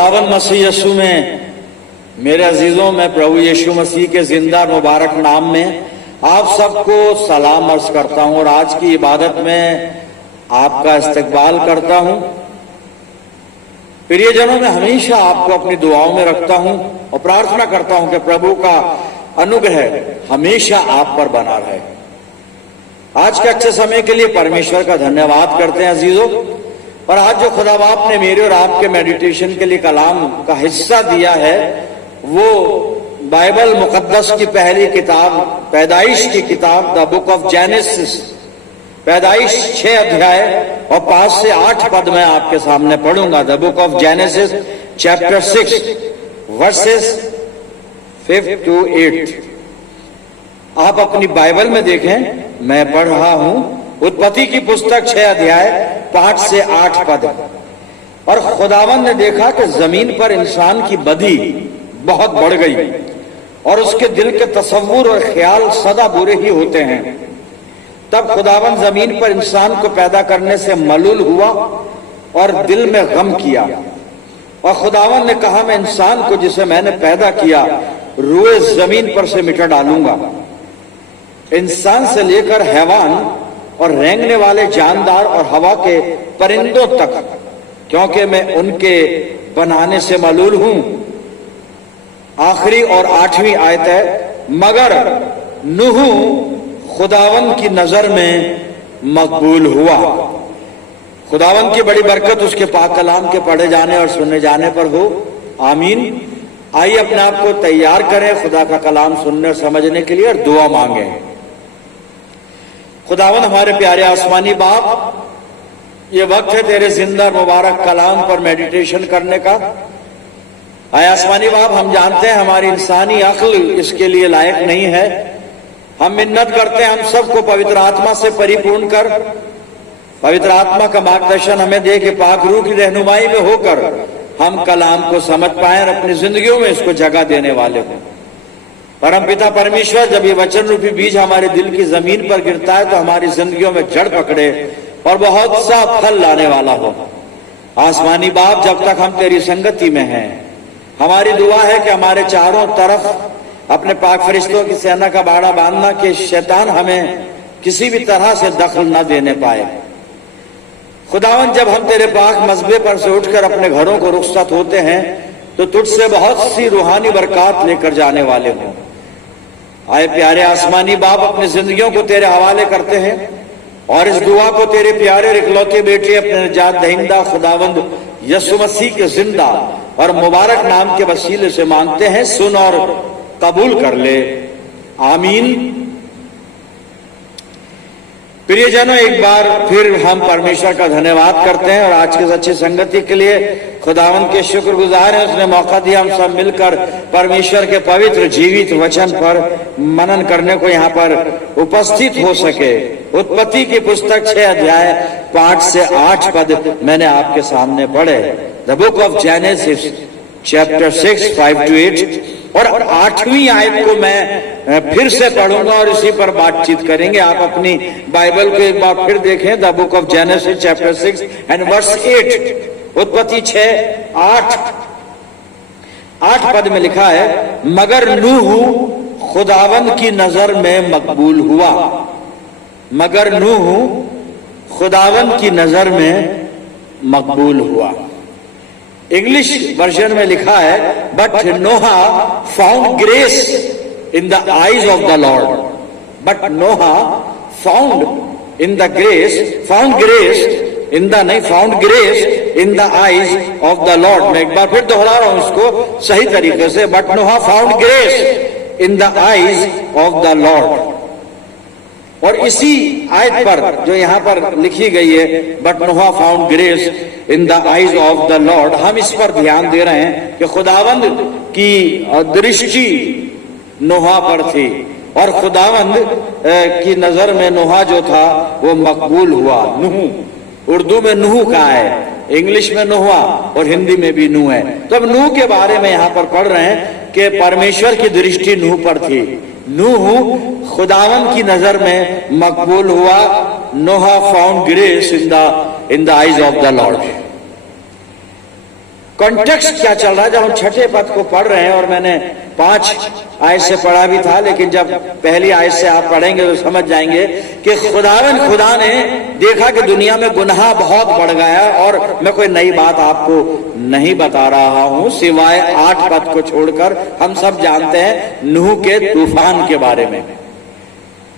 खुदावन मसीह यीशु में मेरे अजीजों, मैं प्रभु यीशु मसीह के जिंदा मुबारक नाम में आप सबको सलाम अर्ज करता हूं और आज की इबादत में आपका इस्तकबाल करता हूं। प्रियजनों, मैं हमेशा आपको अपनी दुआओं में रखता हूं और प्रार्थना करता हूं कि प्रभु का अनुग्रह हमेशा आप पर बना रहे। आज के अच्छे समय के लिए परमेश्वर का धन्यवाद करते हैं अजीजों। और आज जो खुदा बाप ने मेरे और आपके मेडिटेशन के लिए कलाम का हिस्सा दिया है वो बाइबल मुकद्दस की पहली किताब पैदाइश की किताब द बुक ऑफ जेनेसिस, पैदाइश 6 अध्याय और 5 से 8 पद मैं आपके सामने पढ़ूंगा। The book of Genesis chapter 6 versus 5 to 8। आप अपनी बाइबल में देखें, मैं पढ़ रहा हूं उत्पत्ति की पुस्तक 6 अध्याय 5 से 8 पद। और खुदावन ने देखा कि जमीन पर इंसान की बदी बहुत बढ़ गई और उसके दिल के तसव्वुर और ख्याल सदा बुरे ही होते हैं। तब खुदावन जमीन पर इंसान को पैदा करने से मलूल हुआ और दिल में गम किया। और खुदावन ने कहा, मैं इंसान को जिसे मैंने पैदा किया रूए जमीन पर से मिटा डालूंगा, इंसान से लेकर हैवान और रेंगने वाले जानदार और हवा के परिंदों तक, क्योंकि मैं उनके बनाने से मलूल हूं। आखिरी और 8वीं आयत है, मगर नूह खुदावन की नजर में मकबूल हुआ। खुदावन की बड़ी बरकत उसके पाक कलाम के पढ़े जाने और सुनने जाने पर हो, आमीन। आइए अपने आप को तैयार करें खुदा का कलाम सुनने और समझने के लिए और दुआ मांगे। खुदावन हमारे प्यारे आसमानी बाप, ये वक्त है तेरे जिंदा मुबारक कलाम पर मेडिटेशन करने का। आए आसमानी बाप, हम जानते हैं हमारी इंसानी अक्ल इसके लिए लायक नहीं है। हम मिन्नत करते हैं हम सबको पवित्र आत्मा से परिपूर्ण कर, पवित्र आत्मा का मार्गदर्शन हमें दे के पाक रूह की रहनुमाई में होकर हम कलाम को समझ पाए और अपनी जिंदगियों में इसको जगह देने वाले हों। परमपिता परमेश्वर, जब ये वचन रूपी बीज हमारे दिल की जमीन पर गिरता है तो हमारी जिंदगियों में जड़ पकड़े और बहुत सा फल लाने वाला हो। आसमानी बाप, जब तक हम तेरी संगति में हैं, हमारी दुआ है कि हमारे चारों तरफ अपने पाक फरिश्तों की सेना का बाड़ा बांधना कि शैतान हमें किसी भी तरह से दखल न देने पाए। खुदावन, जब हम तेरे पाक मजबे पर से उठकर अपने घरों को रुखसत होते हैं तो तुझसे बहुत सी रूहानी बरकत लेकर जाने वाले हों। आए प्यारे आसमानी बाप, अपनी जिंदगियों को तेरे हवाले करते हैं और इस दुआ को तेरे प्यारे इकलौते बेटे अपने निजात दहिंदा खुदावंद यीशु मसीह के जिंदा और मुबारक नाम के वसीले से मांगते हैं, सुन और कबूल कर ले, आमीन। प्रियजनों, एक बार फिर हम परमेश्वर का धन्यवाद करते हैं और आज की अच्छी संगति के लिए खुदावन के शुक्रगुजार हैं। उसने मौका दिया हम सब मिलकर परमेश्वर के पवित्र जीवित वचन पर मनन करने को यहाँ पर उपस्थित हो सके। उत्पत्ति की पुस्तक 6 अध्याय 5 से 8 पद मैंने आपके सामने पढ़े। The book of Genesis chapter 6 5 to 8 और 8वीं आयत को मैं फिर से पढ़ूंगा और इसी पर बातचीत करेंगे। आप अपनी बाइबल को एक बार फिर देखें। The book of Genesis chapter 6 and verse 8। उत्पत्ति 6 8 पद में लिखा है, मगर नूह खुदावन की नजर में मकबूल हुआ। मगर नूह खुदावन की नजर में मकबूल हुआ। इंग्लिश वर्जन में लिखा है, but Noah found grace in the eyes of the Lord. But Noah found in the grace, found grace in the नहीं, found grace in the eyes of the Lord. मैं एक बार फिर दोहरा रहा हूं इसको सही तरीके से, but Noah found grace in the eyes of the Lord. और इसी आयत पर जो यहां पर लिखी गई है, but Noah found grace in the eyes of the Lord, हम इस पर ध्यान दे रहे हैं कि खुदावंद की दृष्टि नोहा पर थी और खुदावंद की नजर में नोहा जो था वो मकबूल हुआ। नूह, उर्दू में नूह कहा है, इंग्लिश में नोहा और हिंदी में भी नूह है। तो अब नूह के बारे में यहां पर पढ़ रहे हैं कि परमेश्वर की दृष्टि नूह पर थी। नूह खुदावन की नजर में मकबूल हुआ। Noah found grace in the eyes of the Lord. Context क्या चल रहा है। जब हम छठे पद को पढ़ रहे हैं, और मैंने 5 आयत से पढ़ा भी था, लेकिन जब पहली आयत से आप पढ़ेंगे तो समझ जाएंगे कि खुदा ने देखा कि दुनिया में गुनाह बहुत बढ़ गया, और मैं कोई नई बात आपको नहीं बता रहा हूं सिवाय 8 पद को छोड़कर। हम सब जानते हैं नूह के तूफान के बारे में।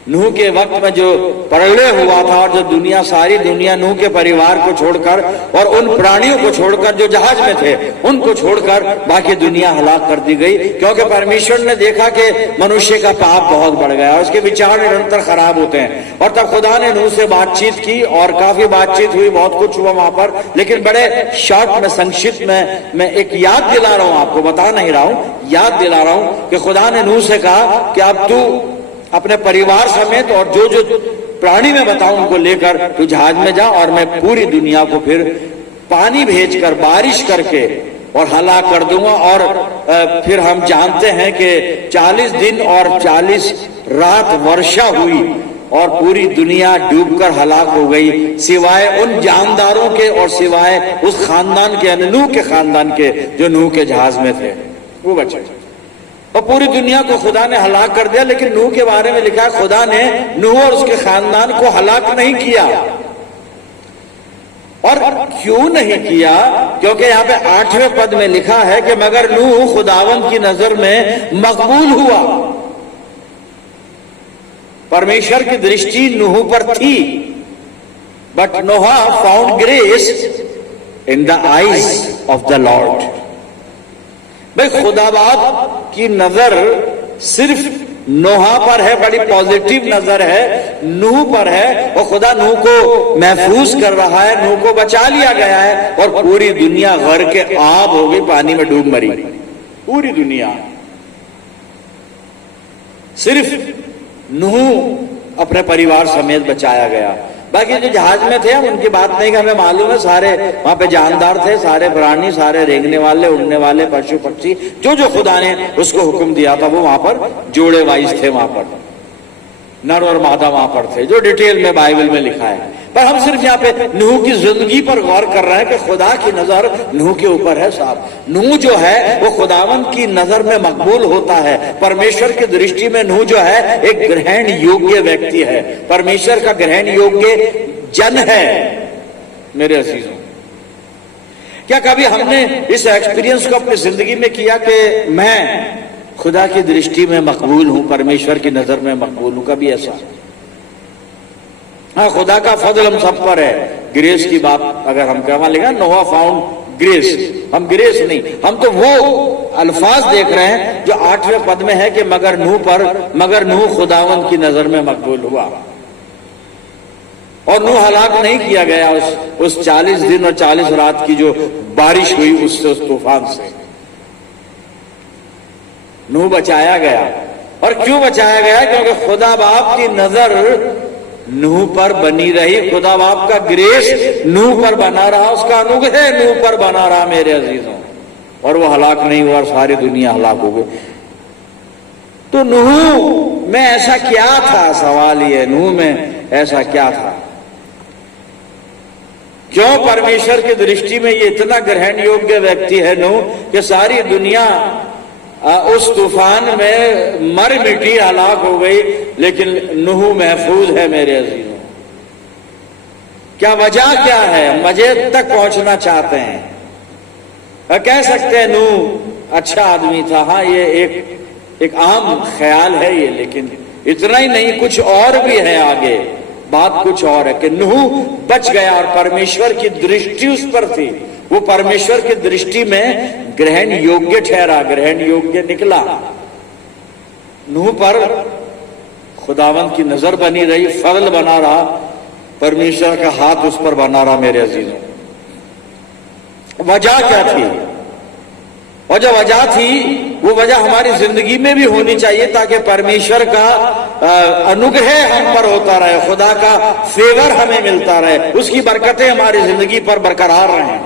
नूह के वक्त में जो प्रलय हुआ था, और जो दुनिया, सारी दुनिया नूह के परिवार को छोड़कर और उन प्राणियों को छोड़कर जो जहाज में थे उनको छोड़कर बाकी दुनिया हलाक कर दी गई, क्योंकि परमेश्वर ने देखा कि मनुष्य का पाप बहुत बढ़ गया, उसके विचार निरंतर खराब होते हैं। और तब खुदा ने नूह से बातचीत की, और काफी बातचीत हुई, बहुत कुछ हुआ वहां पर, लेकिन बड़े शॉर्ट में, संक्षिप्त में मैं एक याद दिला रहा हूं, आपको बता नहीं रहा हूं, याद दिला रहा हूं कि खुदा ने नूह से कहा कि अब तू अपने परिवार समेत और जो जो प्राणी में बताऊं उनको लेकर तू जहाज में जा, और मैं पूरी दुनिया को फिर पानी भेजकर, बारिश करके और हलाक कर दूंगा। और फिर हम जानते हैं कि 40 दिन और 40 रात वर्षा हुई, और पूरी दुनिया डूबकर हलाक हो गई, सिवाय उन जानदारों के और सिवाय उस खानदान के, नूह के खानदान के, जो नूह के जहाज में थे, वो बचे। और पूरी दुनिया को खुदा ने हलाक कर दिया। लेकिन नूह के बारे में लिखा है खुदा ने नूह और उसके खानदान को हलाक नहीं किया। और क्यों नहीं किया? क्योंकि यहाँ पे 8वें पद में लिखा है कि मगर नूह खुदावन की नजर में मकबूल हुआ। परमेश्वर की दृष्टि नूह पर थी, but Noah found grace in the eyes of the Lord. भाई खुदाबाद की नजर सिर्फ नोहा पर है, बड़ी पॉजिटिव नजर है, नूह पर है, और खुदा नूह को महफूज कर रहा है, नूह को बचा लिया गया है, और पूरी दुनिया गर्क के आब हो गई, पानी में डूब मरी। पूरी दुनिया, सिर्फ नूह अपने परिवार समेत बचाया गया। बाकी जो जहाज में थे हम उनकी बात नहीं, कि हमें मालूम है सारे वहां पे जानदार थे, सारे प्राणी, सारे रेंगने वाले, उड़ने वाले, पशु पक्षी, जो जो खुदा ने उसको हुक्म दिया था वो वहां पर जोड़े वाइज थे, वहां पर नर और मादा वहां पर थे, जो डिटेल में बाइबल में लिखा है। पर हम सिर्फ यहाँ पे नूह की जिंदगी पर गौर कर रहे हैं कि खुदा की नजर नूह के ऊपर है। साहब, नूह जो है वो खुदावन की नजर में मकबूल होता है। परमेश्वर की दृष्टि में नूह जो है एक ग्रहण योग्य व्यक्ति है, परमेश्वर का ग्रहण योग्य जन है। मेरे अजीजों, क्या कभी हमने इस एक्सपीरियंस को अपनी जिंदगी में किया कि मैं खुदा की दृष्टि में मकबूल हूं, परमेश्वर की नजर में मकबूल हूं? कभी ऐसा? हाँ, खुदा का फजल हम सब पर है। ग्रेस की बात अगर हम कहवा लेगा, नोहा फाउंड ग्रेस, हम ग्रेस नहीं, हम तो वो अल्फाज देख रहे हैं जो 8वें पद में है कि मगर नूह खुदावन की नजर में मकबूल हुआ। और नूह हलाक नहीं किया गया उस 40 दिन और 40 रात की जो बारिश हुई उससे, उस तूफान से नूह बचाया गया। और क्यों बचाया गया? क्योंकि खुदा बाप की नजर नूह पर बनी रही, खुदा बाप का ग्रेस नूह पर बना रहा, उसका अनुग्रह नूह पर बना रहा मेरे अजीजों, और वो हलाक नहीं हुआ और सारी दुनिया हलाक हो गई। तो नूह में ऐसा क्या था? सवाल ये, नूह में ऐसा क्या था? क्यों परमेश्वर की दृष्टि में ये इतना ग्रहण योग्य व्यक्ति है नूह कि सारी दुनिया उस तूफान में मर मिटी, हलाक हो गई, लेकिन नूह महफूज है मेरे अजीजों। क्या वजह क्या है? मजे तक पहुंचना चाहते हैं। कह सकते हैं नूह अच्छा आदमी था, हाँ ये एक आम ख्याल है ये, लेकिन इतना ही नहीं, कुछ और भी है आगे। बात कुछ और है कि नूह बच गया और परमेश्वर की दृष्टि उस पर थी, वो परमेश्वर की दृष्टि में ग्रहण योग्य ठहरा, ग्रहण योग्य निकला। नूह पर खुदावन की नजर बनी रही, फजल बना रहा, परमेश्वर का हाथ उस पर बना रहा मेरे अजीजों। वजह क्या थी? और जो वजह थी वो वजह हमारी जिंदगी में भी होनी चाहिए, ताकि परमेश्वर का अनुग्रह हम पर होता रहे, खुदा का फेवर हमें मिलता रहे, उसकी बरकतें हमारी जिंदगी पर बरकरार रहें।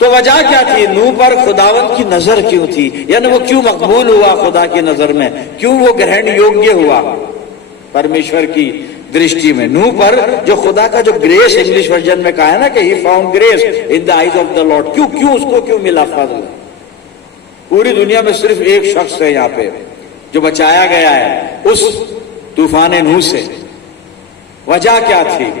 तो वजह क्या थी? नूह पर खुदावन की नजर क्यों थी? यानी वो क्यों मकबूल हुआ खुदा की नजर में? क्यों वो ग्रहण योग्य हुआ? परमेश्वर की दृष्टि में, नूह पर जो खुदा का जो ग्रेस इंग्लिश वर्जन में कहा है ना कि he found grace in the eyes of the Lord. क्यों उसको क्यों मिला फजल? पूरी दुनिया में सिर्फ एक शख्स है यहाँ पे जो बचाया गया है उस तूफान नूह से। वजह क्या थी?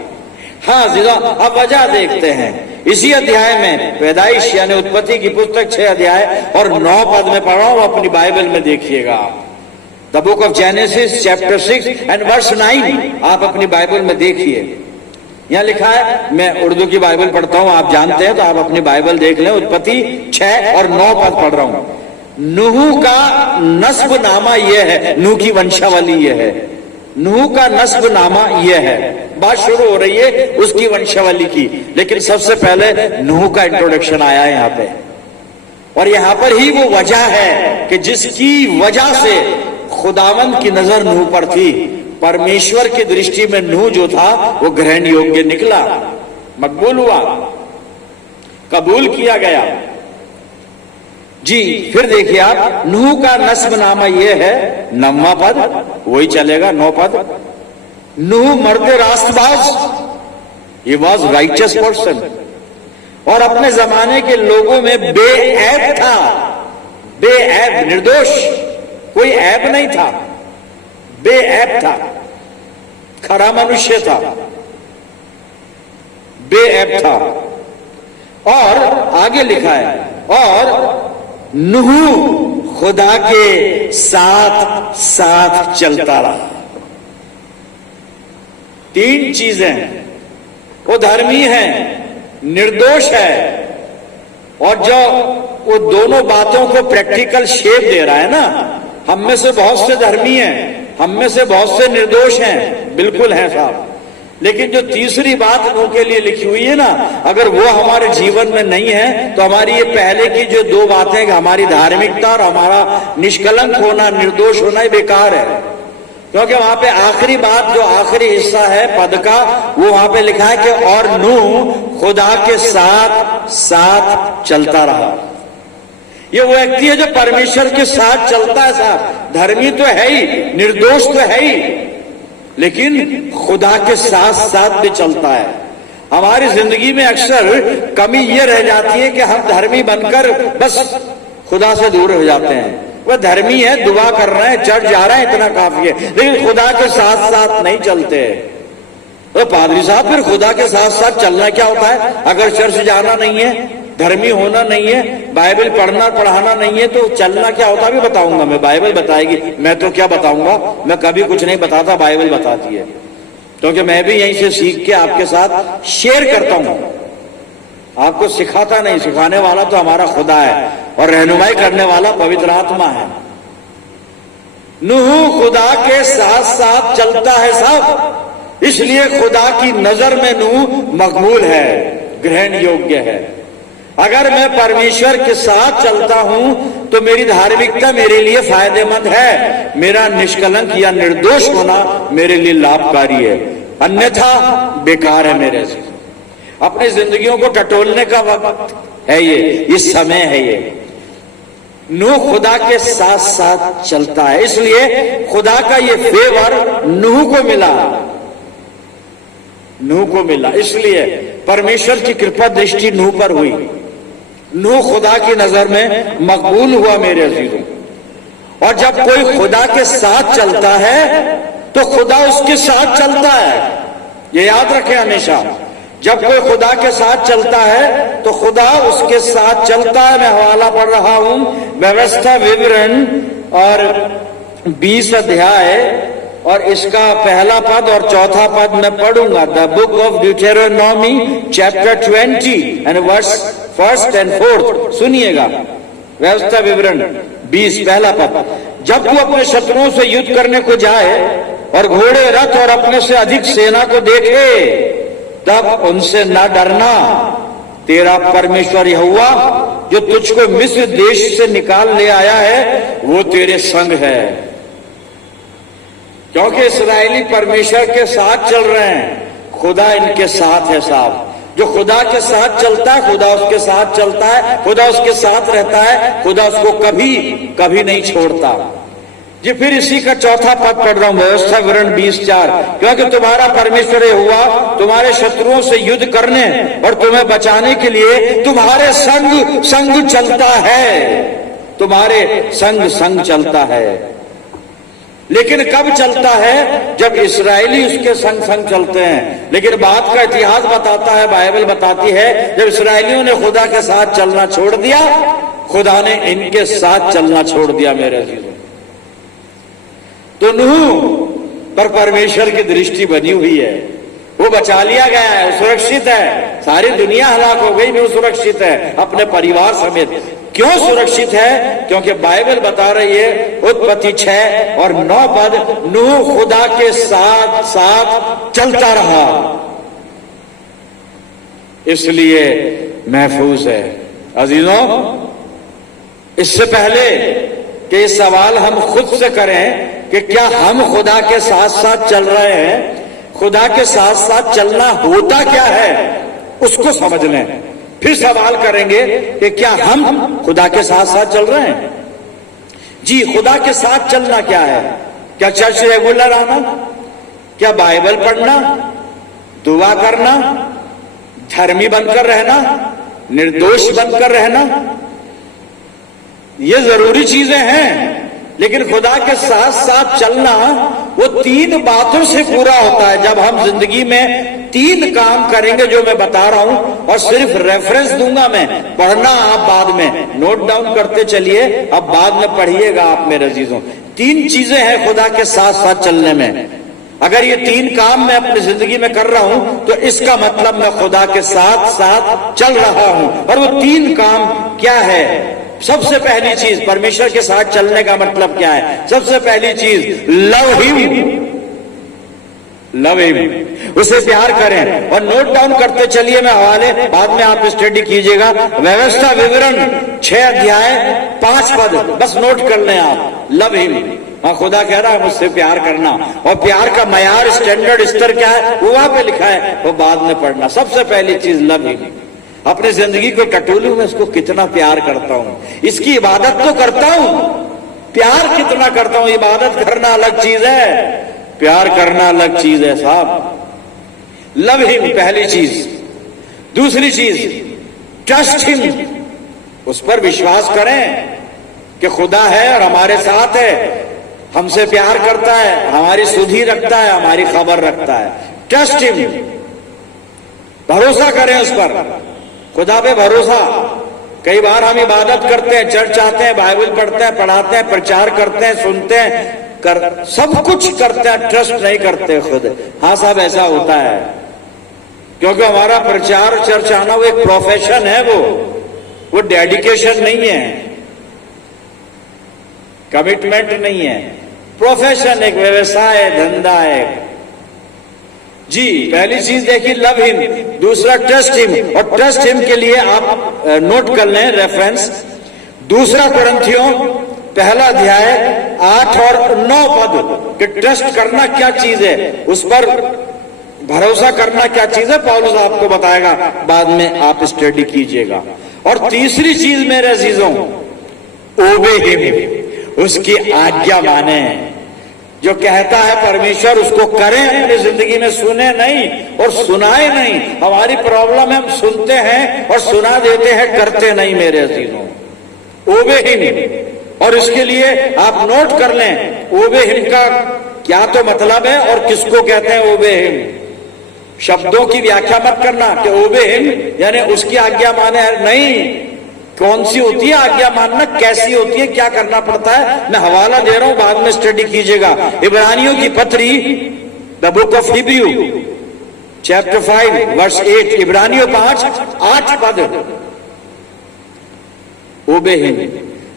हाँ जिदा, अब वजह देखते हैं इसी अध्याय में, पैदाइश यानी उत्पत्ति की पुस्तक 6 अध्याय और 9 पद में पढ़ा हूं, अपनी बाइबल में देखिएगा। The book of Genesis chapter 6 and verse 9 आप अपनी बाइबल में देखिए। यहां लिखा है, मैं उर्दू की बाइबल पढ़ता हूं, आप जानते हैं, तो आप अपनी बाइबल देख लें। उत्पत्ति 6 और 9 पद पढ़ रहा हूं। नूह का नस्ब नामा यह है, नूह की वंशावली यह है, नूह का नस्ब नामा यह है। बात शुरू हो रही है उसकी वंशावली की, लेकिन सबसे पहले नूह का इंट्रोडक्शन आया है यहाँ पे, और यहां पर ही वो वजह है कि जिसकी वजह से खुदावंद की नजर नूह पर थी। परमेश्वर की दृष्टि में नूह जो था वो ग्रहण योग्य निकला, मकबूल हुआ, कबूल किया गया जी। फिर देखिए आप, नूह का नस्ब नामा यह है, 9वां पद, वही चलेगा 9 पद। नूह मर्द रास्तबाज, ही वॉज राइचियस पर्सन, और अपने जमाने के लोगों में बेऐब था, बेऐब, निर्दोष, कोई ऐब नहीं था, बेऐब था, खरा मनुष्य था, बेऐब था। और आगे लिखा है, और नूह खुदा के साथ साथ चलता रहा। 3 चीजें, वो धर्मी है, निर्दोष है, और जो वो दोनों बातों को प्रैक्टिकल शेप दे रहा है ना। हम में से बहुत से धर्मी हैं, हम में से बहुत से निर्दोष हैं, बिल्कुल हैं साहब, लेकिन जो तीसरी बात नूह के लिए लिखी हुई है ना, अगर वो हमारे जीवन में नहीं है तो हमारी ये पहले की जो 2 बातें, हमारी धार्मिकता और हमारा निष्कलंक होना, निर्दोष होना, ही बेकार है। क्योंकि वहां पे आखिरी बात, जो आखिरी हिस्सा है पद का, वो वहां पे लिखा है कि और नूह खुदा के साथ साथ चलता रहा। ये वो व्यक्ति है जो परमेश्वर के साथ चलता है साहब, धर्मी तो है ही, निर्दोष तो है ही, लेकिन खुदा के साथ साथ भी चलता है। हमारी जिंदगी में अक्सर कमी ये रह जाती है कि हम धर्मी बनकर बस खुदा से दूर हो जाते हैं। वह धर्मी है, दुआ कर रहे हैं, चर्च जा रहे हैं, इतना काफी है, लेकिन खुदा के साथ साथ नहीं चलते। तो पादरी साहब, फिर खुदा के साथ साथ चलना क्या होता है? अगर चर्च जाना नहीं है, धर्मी होना नहीं है, बाइबल पढ़ना पढ़ाना नहीं है, तो चलना क्या होता है भी बताऊंगा मैं, बाइबल बताएगी, मैं तो क्या बताऊंगा, मैं कभी कुछ नहीं बताता, बाइबल बताती है, क्योंकि मैं भी यहीं से सीख के आपके साथ शेयर करता हूं, आपको सिखाता नहीं, सिखाने वाला तो हमारा खुदा है और रहनुमाई करने वाला पवित्र आत्मा है। नूह खुदा के साथ साथ चलता है साहब, इसलिए खुदा की नजर में नूह मकबूल है, ग्रहण योग्य है। अगर मैं परमेश्वर के साथ चलता हूं तो मेरी धार्मिकता मेरे लिए फायदेमंद है, मेरा निष्कलंक या निर्दोष होना मेरे लिए लाभकारी है, अन्यथा बेकार है मेरे से। अपनी जिंदगियों को टटोलने का वक्त है ये समय है ये। नूह खुदा के साथ साथ चलता है, इसलिए खुदा का ये फेवर नूह को मिला, नूह को मिला, इसलिए परमेश्वर की कृपा दृष्टि नूह पर हुई। नूह खुदा की नजर में मकबूल हुआ मेरे अजीजों। और जब कोई खुदा के साथ चलता है तो खुदा उसके साथ चलता है, ये याद रखें हमेशा। जब कोई खुदा के साथ चलता है तो खुदा उसके साथ चलता है। मैं हवाला पढ़ रहा हूं, व्यवस्था विवरण और 20 अध्याय और इसका पहला पद और चौथा पद मैं पढ़ूंगा। The book of Deuteronomy chapter 20 and verse 1 और 4 सुनिएगा। व्यवस्था विवरण 20 पहला पद, जब तू अपने शत्रुओं से युद्ध करने को जाए और घोड़े, रथ और अपने से अधिक सेना को देखे, तब उनसे ना डरना। तेरा परमेश्वर यहोवा जो तुझको मिस्र देश से निकाल ले आया है वो तेरे संग है। क्योंकि इस्राएली परमेश्वर के साथ चल रहे हैं, खुदा इनके साथ है साहब। जो खुदा के साथ चलता है खुदा उसके साथ चलता है, खुदा उसके साथ रहता है, खुदा उसको कभी कभी नहीं छोड़ता। जी फिर इसी का चौथा पद पढ़ रहा हूं, व्यवस्था विवरण 20:4, क्योंकि तुम्हारा परमेश्वर हुआ तुम्हारे शत्रुओं से युद्ध करने और तुम्हें बचाने के लिए तुम्हारे संग संग चलता है, तुम्हारे संग संग चलता है। लेकिन कब चलता है? जब इस्राएली उसके संग संग चलते हैं। लेकिन बात का इतिहास बताता है, बाइबल बताती है, जब इस्राएलियों ने खुदा के साथ चलना छोड़ दिया, खुदा ने इनके साथ चलना छोड़ दिया मेरे अजीजों। तो नूह पर परमेश्वर की दृष्टि बनी हुई है, वो बचा लिया गया है, सुरक्षित है। सारी दुनिया हलाक हो गई, वो सुरक्षित है अपने परिवार समेत। क्यों सुरक्षित है? क्योंकि बाइबल बता रही है, उत्पत्ति 6 और 9 पद, नूह खुदा के साथ साथ चलता रहा, इसलिए महफूज है। अजीजों, इससे पहले कि ये सवाल हम खुद से करें कि क्या हम खुदा के साथ साथ चल रहे हैं, खुदा के साथ साथ चलना होता क्या है, उसको समझ लें। फिर सवाल करेंगे कि क्या हम खुदा के साथ साथ चल रहे हैं। जी, खुदा के साथ चलना क्या है? क्या चर्च रेगुलर आना? क्या बाइबल पढ़ना, दुआ करना, धर्मी बनकर रहना, निर्दोष बनकर रहना? ये जरूरी चीजें हैं, लेकिन खुदा के साथ साथ चलना वो 3 बातों से पूरा होता है। जब हम जिंदगी में 3 काम करेंगे जो मैं बता रहा हूं, और सिर्फ रेफरेंस दूंगा मैं, पढ़ना आप बाद में नोट डाउन करते चलिए, अब बाद में पढ़िएगा आप मेरे अजीजों। 3 चीजें हैं खुदा के साथ साथ चलने में। अगर ये 3 काम मैं अपनी जिंदगी में कर रहा हूं तो इसका मतलब मैं खुदा के साथ साथ चल रहा हूं। और वो 3 काम क्या है? सबसे पहली चीज, परमेश्वर के साथ चलने का मतलब क्या है? सबसे पहली चीज, लव हिम, लव हिम, उसे प्यार करें। और नोट डाउन करते चलिए, मैं हवाले बाद में आप स्टडी कीजिएगा। व्यवस्था विवरण 6 अध्याय 5 पद, बस नोट कर लें आप, लव हिम। हाँ, खुदा कह रहा है मुझसे प्यार करना, और प्यार का मयार, स्टैंडर्ड स्तर क्या है वो वहां पे लिखा है, वो बाद में पढ़ना। सबसे पहली चीज लव हिम। अपने जिंदगी को टटोलू में इसको कितना प्यार करता हूं, इसकी इबादत तो करता हूं, प्यार कितना करता हूं। इबादत करना अलग चीज है, प्यार करना अलग चीज है साहब। लव हिम पहली चीज। दूसरी चीज, ट्रस्ट हिम, उस पर विश्वास करें कि खुदा है और हमारे साथ है, हमसे प्यार करता है, हमारी सुधि रखता है, हमारी खबर रखता है। ट्रस्ट हिम, भरोसा करें उस पर, खुदा पे भरोसा। कई बार हम इबादत करते हैं, चर्च आते हैं, बाइबल पढ़ते हैं, पढ़ाते हैं, प्रचार करते हैं, सुनते हैं, सब कुछ करते हैं, ट्रस्ट नहीं करते खुद। हाँ साहब, ऐसा होता है, क्योंकि हमारा प्रचार चर्च आना वो एक प्रोफेशन है, वो डेडिकेशन नहीं है, कमिटमेंट नहीं है, प्रोफेशन, एक व्यवसाय है, धंधा है। जी, पहली चीज देखिए लव हिम। दूसरा ट्रस्ट हिम, और ट्रस्ट हिम के लिए आप नोट कर लें रेफरेंस, 2 कुरिन्थियों 1 अध्याय 8 और 9 पद, कि ट्रस्ट करना क्या चीज है, उस पर भरोसा करना क्या चीज है, पौलुस आपको बताएगा, बाद में आप स्टडी कीजिएगा। और तीसरी चीज मेरे अजीजों, ओबे हिम, उसकी आज्ञा माने। जो कहता है परमेश्वर उसको करें अपनी जिंदगी में, सुने नहीं और सुनाए नहीं। हमारी प्रॉब्लम है, हम सुनते हैं और सुना देते हैं, करते नहीं मेरे अजीजों। ओबे हिम, और इसके लिए आप नोट कर लें, ओबे हिम का क्या तो मतलब है और किसको कहते हैं ओबे हिम। शब्दों की व्याख्या मत करना कि ओबे हिम यानी उसकी आज्ञा माने, नहीं। कौन सी होती है आज्ञा मानना, कैसी होती है, क्या करना पड़ता है, मैं हवाला दे रहा हूं, बाद में स्टडी कीजिएगा। इब्रानियों की पत्री, the book of Hebrew, chapter 5 verse 8, इब्रानियों 5:8 पद, ओबे हिम।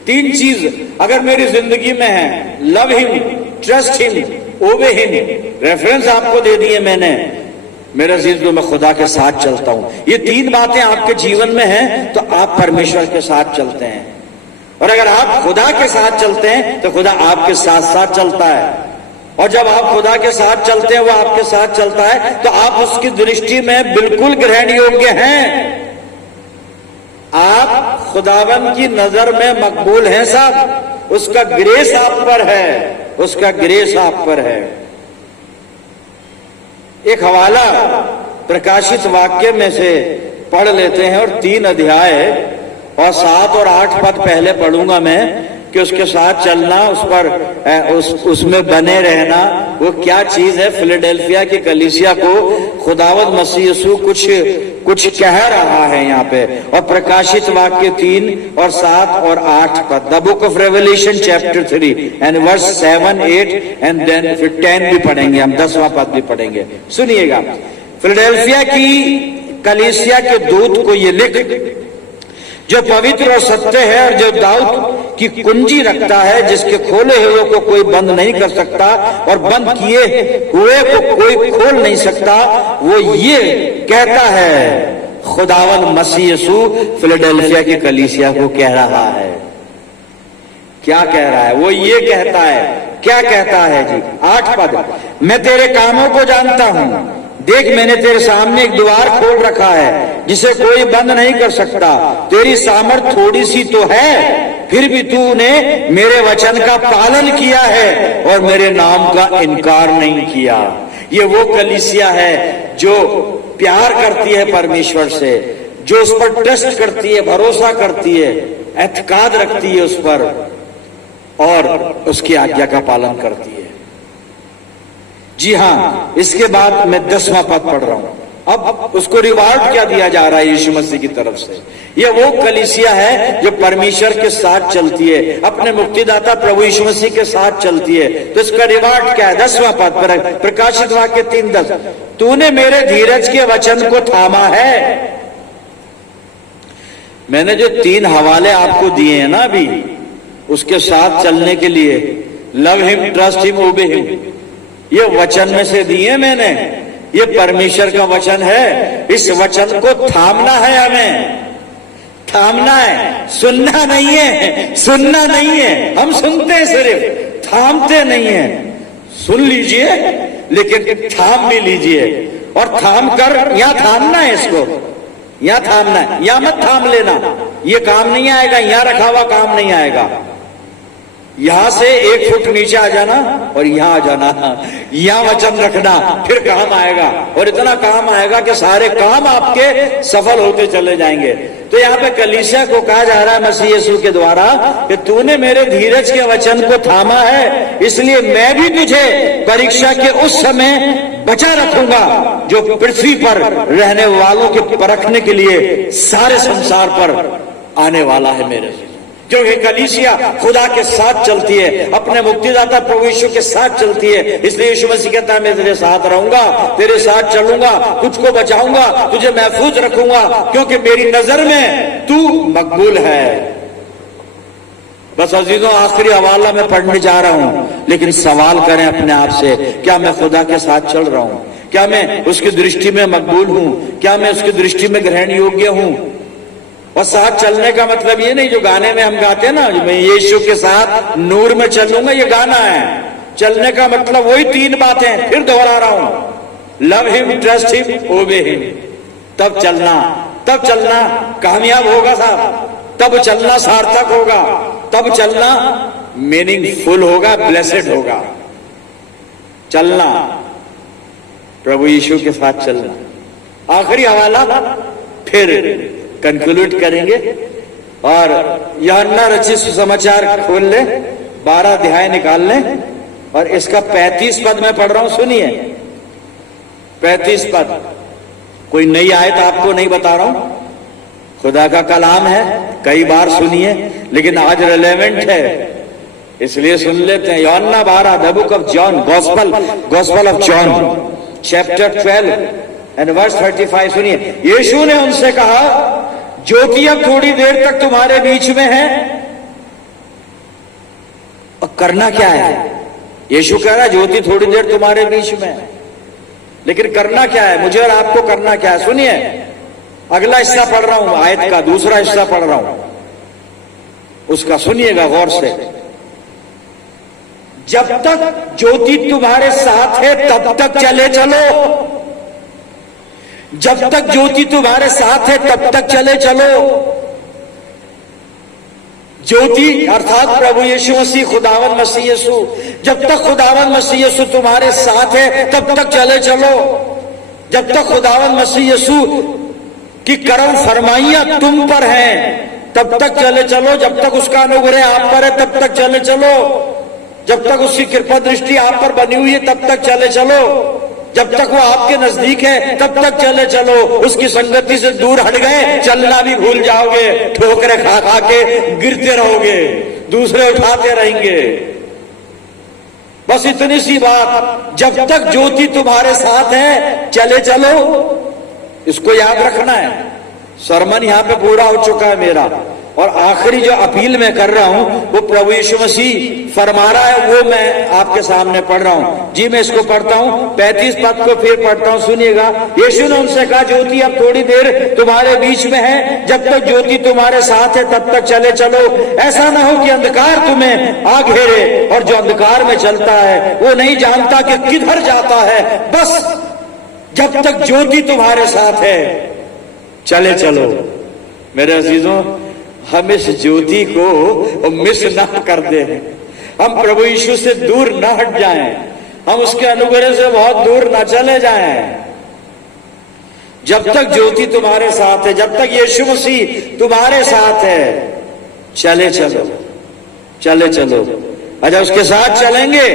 3 चीज अगर मेरी जिंदगी में है, love him, trust him, obey him, reference आपको दे दिए मैंने मेरे अजीज, मैं खुदा के साथ चलता हूं। ये 3 बातें आपके जीवन में हैं तो आप परमेश्वर के साथ चलते हैं। और अगर आप खुदा के साथ चलते हैं तो खुदा आपके साथ साथ चलता है। और जब आप खुदा के साथ चलते हैं, वो आपके साथ चलता है, तो आप उसकी दृष्टि में बिल्कुल ग्रहण योग्य हैं। आप खुदावन की नजर में मकबूल हैं साहब। उसका ग्रेस आप पर है, उसका ग्रेस आप पर है। एक हवाला प्रकाशित वाक्य में से पढ़ लेते हैं और 3 अध्याय और 7 और 8 पद पहले पढ़ूंगा मैं कि उसके साथ चलना, उस पर उसमें बने रहना, वो क्या चीज है। फिलाडेल्फिया की कलीसिया को खुदावंद मसीह यीशु कुछ कह रहा है यहाँ पे। और प्रकाशित वाक्य 3 और 7 और 8 पद, the book of Revelation chapter 3 and verse 7, 8 and then फिर 10 भी पढ़ेंगे हम, 10वां पद भी पढ़ेंगे। सुनिएगा, फिलाडेल्फिया की कलीसिया के दूत को ये लिख, जो पवित्र और सत्य है और जो दाऊद की कुंजी रखता है, जिसके खोले हुए को कोई बंद नहीं कर सकता और बंद किए हुए को कोई खोल नहीं सकता, वो ये कहता है, खुदावंद मसीह यीशु फिलाडेल्फिया की कलीसिया को कह रहा है। क्या कह रहा है? वो ये कहता है, क्या कहता है जी? 8 पद, मैं तेरे कामों को जानता हूं, देख मैंने तेरे सामने एक द्वार खोल रखा है जिसे कोई बंद नहीं कर सकता। तेरी सामर्थ थोड़ी सी तो है, फिर भी तूने मेरे वचन का पालन किया है और मेरे नाम का इनकार नहीं किया। ये वो कलीसिया है जो प्यार करती है परमेश्वर से, जो उस पर ट्रस्ट करती है, भरोसा करती है, एतकाद रखती है उस पर और उसकी आज्ञा का पालन करती है। जी हाँ, इसके बाद मैं 10वां पद पढ़ रहा हूं। अब उसको रिवार्ड क्या दिया जा रहा है यीशु मसीह की तरफ से? ये वो कलीसिया है जो परमेश्वर के साथ चलती है, अपने मुक्तिदाता प्रभु यीशु मसीह के साथ चलती है। तो इसका रिवार्ड क्या है? 10वां पद पर प्रकाशित वाक्य 3:10, तूने मेरे धीरज के वचन को थामा है। मैंने जो 3 हवाले आपको दिए हैं ना अभी, उसके साथ चलने के लिए, love him, trust him, obey him, ये वचन में से दिए मैंने। ये परमेश्वर का वचन है, इस वचन को थामना है, हमें थामना है, सुनना नहीं है, सुनना नहीं है। हम सुनते हैं सिर्फ, थामते नहीं है। सुन लीजिए लेकिन थाम भी लीजिए, और थाम कर यहां थामना है, इसको यहां थामना है, यहां मत थाम लेना, ये काम नहीं आएगा, यहां रखा हुआ काम नहीं आएगा। यहां से 1 फुट नीचे आ जाना और यहां आ जाना, यहां वचन रखना, फिर काम आएगा, और इतना काम आएगा कि सारे काम आपके सफल होते चले जाएंगे। तो यहाँ पे कलीसिया को कहा जा रहा है मसीह यीशु के द्वारा कि तूने मेरे धीरज के वचन को थामा है, इसलिए मैं भी तुझे परीक्षा के उस समय बचा रखूंगा जो पृथ्वी पर रहने वालों के परखने के लिए सारे संसार पर आने वाला है मेरे से। क्योंकि कलीसिया खुदा के साथ चलती है, अपने मुक्तिदाता प्रभु यीशु के साथ चलती है, इसलिए यीशु मसीह कहता है मैं तेरे साथ रहूंगा, तेरे साथ चलूंगा, तुझको बचाऊंगा, तुझे महफूज रखूंगा, क्योंकि मेरी नजर में तू मकबूल है। बस अजीजों, आखिरी हवाला मैं पढ़ने जा रहा हूं, लेकिन सवाल करें अपने आप से, क्या मैं खुदा के साथ चल रहा हूं? क्या मैं उसकी दृष्टि में मकबूल हूं? क्या मैं उसकी दृष्टि में ग्रहण योग्य हूं? और साथ चलने का मतलब ये नहीं जो गाने में हम गाते हैं ना, मैं यीशु के साथ नूर में चलूंगा, ये गाना है। चलने का मतलब वही 3 बातें, फिर दोहरा रहा हूं, love him, trust him, obey him. तब चलना कामयाब होगा साहब, तब चलना सार्थक होगा, तब चलना मीनिंगफुल होगा, ब्लेसेड होगा। चलना, प्रभु यीशु के साथ चलना। आखिरी हवाला फिर कंक्लूड करेंगे, और यूहन्ना रचित सुसमाचार खोल ले, 12 अध्याय निकाल लें, और इसका 35 पद मैं पढ़ रहा हूं, सुनिए 35 पद। कोई नई आयत आपको नहीं बता रहा हूं, खुदा का कलाम है, कई बार सुनिए, लेकिन आज रिलेवेंट है इसलिए सुन लेते हैं। यूहन्ना 12, the book of John, gospel of John chapter 12 and verse 35, सुनिए। यीशु ने उनसे कहा, ज्योति अब थोड़ी देर तक तुम्हारे बीच में है, और करना क्या है? यीशु कह रहा है ज्योति थोड़ी देर तुम्हारे बीच में है, लेकिन करना क्या है? मुझे और आपको करना क्या है? सुनिए, अगला हिस्सा पढ़ रहा हूं, आयत का दूसरा हिस्सा पढ़ रहा हूं, उसका सुनिएगा गौर से। जब तक ज्योति तुम्हारे साथ है तब तक चले चलो, जब तक ज्योति तुम्हारे साथ है तब तक चले चलो। ज्योति अर्थात प्रभु यीशु मसीह, खुदावन मसीह यीशु। जब तक खुदावन मसीह यीशु तुम्हारे साथ है तब तक चले चलो। जब तक खुदावन मसीह यीशु की करम फरमाइयां तुम पर हैं तब तक चले चलो। जब तक उसका अनुग्रह आप पर है तब तक चले चलो। जब तक उसकी कृपा दृष्टि आप पर बनी हुई है तब तक चले चलो। जब तक वो आपके नजदीक है तब तक चले चलो। उसकी संगति से दूर हट गए, चलना भी भूल जाओगे, ठोकरे खा खा के गिरते रहोगे, दूसरे उठाते रहेंगे। बस इतनी सी बात, जब तक ज्योति तुम्हारे साथ है चले चलो। इसको याद रखना है। सरमन यहां पे पूरा हो चुका है मेरा, और आखिरी जो अपील मैं कर रहा हूं वो प्रभु यीशु मसीह फरमा रहा है, वो मैं आपके सामने पढ़ रहा हूं। जी मैं इसको पढ़ता हूं, 35 पद को फिर पढ़ता हूं, सुनिएगा। यीशु ने उनसे कहा, ज्योति अब थोड़ी देर तुम्हारे बीच में है, जब तक ज्योति तुम्हारे साथ है तब तक चले चलो। ऐसा ना हो कि अंधकार तुम्हें आ घेरे, और जो अंधकार में चलता है वो नहीं जानता कि किधर जाता है। बस जब तक ज्योति तुम्हारे साथ है चले चलो। मेरे अजीजों, हम इस ज्योति को मिस ना कर दे। हम प्रभु यीशु से दूर ना हट जाएं, हम उसके अनुग्रह से बहुत दूर ना चले जाएं। जब तक ज्योति तुम्हारे साथ है, जब तक यीशु मसीह तुम्हारे साथ है, चले चलो, चले चलो। अच्छा, उसके साथ चलेंगे,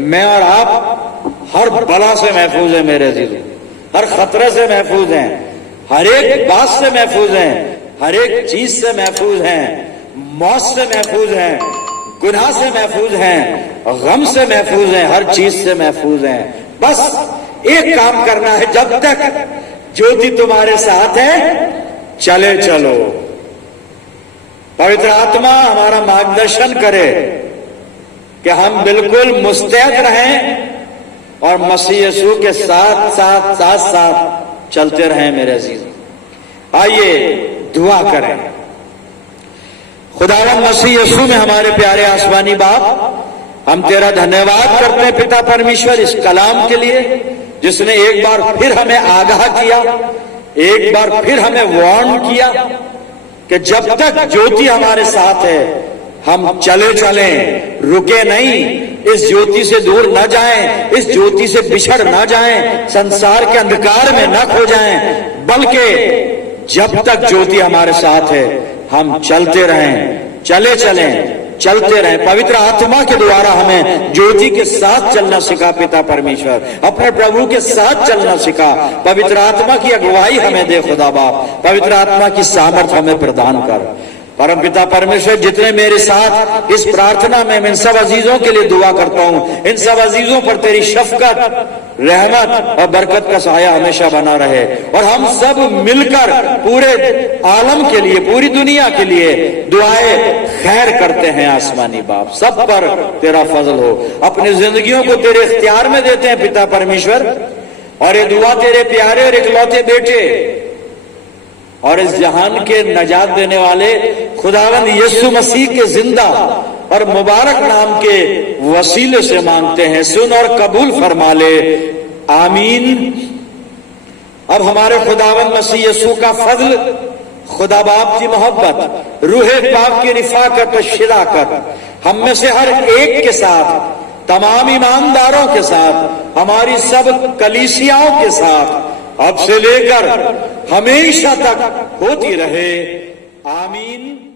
मैं और आप हर बला से महफूज है मेरे अजीजों, हर खतरे से महफूज हैं, हर एक बात से महफूज हैं, हर एक चीज से महफूज हैं, मौत से महफूज हैं, गुनाह से महफूज हैं, गम से महफूज हैं, हर चीज से महफूज हैं। बस एक काम करना है, जब तक ज्योति तुम्हारे साथ है चले चलो। पवित्र आत्मा हमारा मार्गदर्शन करे कि हम बिल्कुल मुस्तैद रहें और मसीह यीशु के साथ साथ साथ साथ चलते रहें। मेरे अजीज, आइए दुआ करें। खुदावंद मसीह यीशु में हमारे प्यारे आसमानी बाप, हम तेरा धन्यवाद करते हैं पिता परमेश्वर इस कलाम के लिए, जिसने एक बार फिर हमें आगाह किया, एक बार फिर हमें वार्न किया कि जब तक ज्योति हमारे साथ है हम चले चलें, रुके नहीं, इस ज्योति से दूर न जाएं, इस ज्योति से बिछड़ न जाएं, संसार के अंधकार में न खो जाएं, बल्कि जब तक ज्योति हमारे साथ है हम चलते रहें, चले चलें, चलते रहें। पवित्र आत्मा के द्वारा हमें ज्योति के साथ चलना सिखा पिता परमेश्वर, अपने प्रभु के साथ चलना सिखा। पवित्र आत्मा की अगुवाई हमें दे खुदा बाप, पवित्र आत्मा की सामर्थ हमें प्रदान कर। परम पिता परमेश्वर, जितने मेरे साथ इस प्रार्थना में, मैं इन सब अजीजों के लिए दुआ करता हूं, इन सब अजीजों पर तेरी शफकत, रहमत और बरकत का साया हमेशा बना रहे, और हम सब मिलकर पूरे आलम के लिए, पूरी दुनिया के लिए दुआएं खैर करते हैं। आसमानी बाप, सब पर तेरा फजल हो। अपनी जिंदगियों को तेरे इख्तियार में देते हैं पिता परमेश्वर, और ये दुआ तेरे प्यारे और इकलौते बेटे और इस जहान के नजात देने वाले खुदावंद यीशु मसीह के जिंदा और मुबारक नाम के वसीले से मांगते हैं। सुन और कबूल फरमा ले, आमीन। अब हमारे खुदावंद मसीह यीशु का फजल, खुदा बाप की मोहब्बत, रूहे पाक की रिफाकत और शिराकत हम में से हर एक के साथ, तमाम ईमानदारों के साथ, हमारी सब कलीसियाओं के साथ अब से लेकर हमेशा तक होती रहे। आमीन।